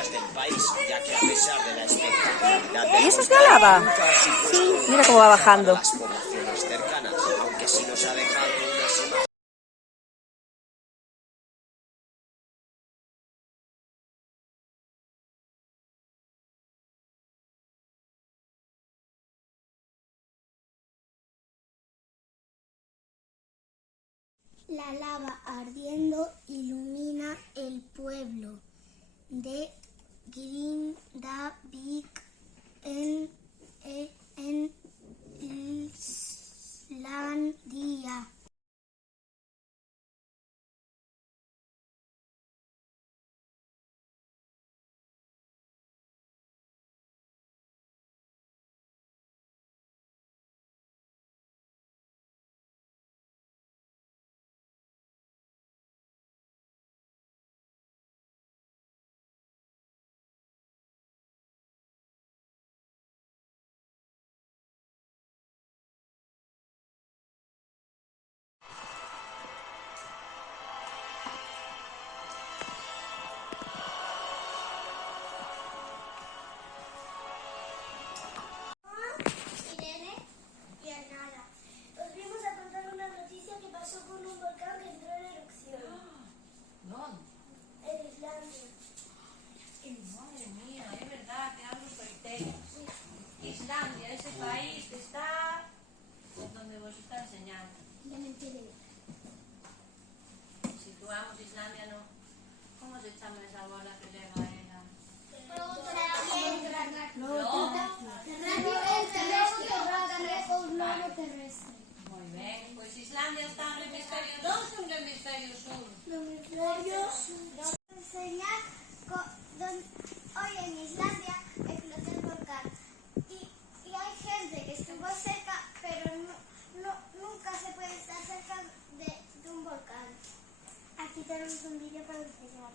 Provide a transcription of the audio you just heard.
turísticas del país, ya que a pesar de la espectacularidad ¿Y del eso es de volcán, lava? nunca ha supuesto Sí, una mira cómo va amenaza para bajando. las poblaciones cercanas, aunque sí nos ha dejado unas imágenes. La lava ardiendo ilumina el pueblo de Grindavik en Islandia. Irene y Anara. Os vimos a contar una noticia que pasó con un volcán que entró en erupción. ¿Dónde? En Islandia. Madre mía, es verdad que hablo soltero. Islandia, ese país que está donde vos está enseñando. Ya me enteré. Situamos Islandia, ¿no? ¿Cómo se llama esa bola que llega a ella? Terrestre. Muy bien, pues Islandia está en el hemisferio 2 o en el hemisferio sur. Enseñar hoy en Islandia explotó el volcán y hay gente que estuvo cerca, pero nunca se puede estar cerca de un volcán. Aquí tenemos un vídeo para enseñar.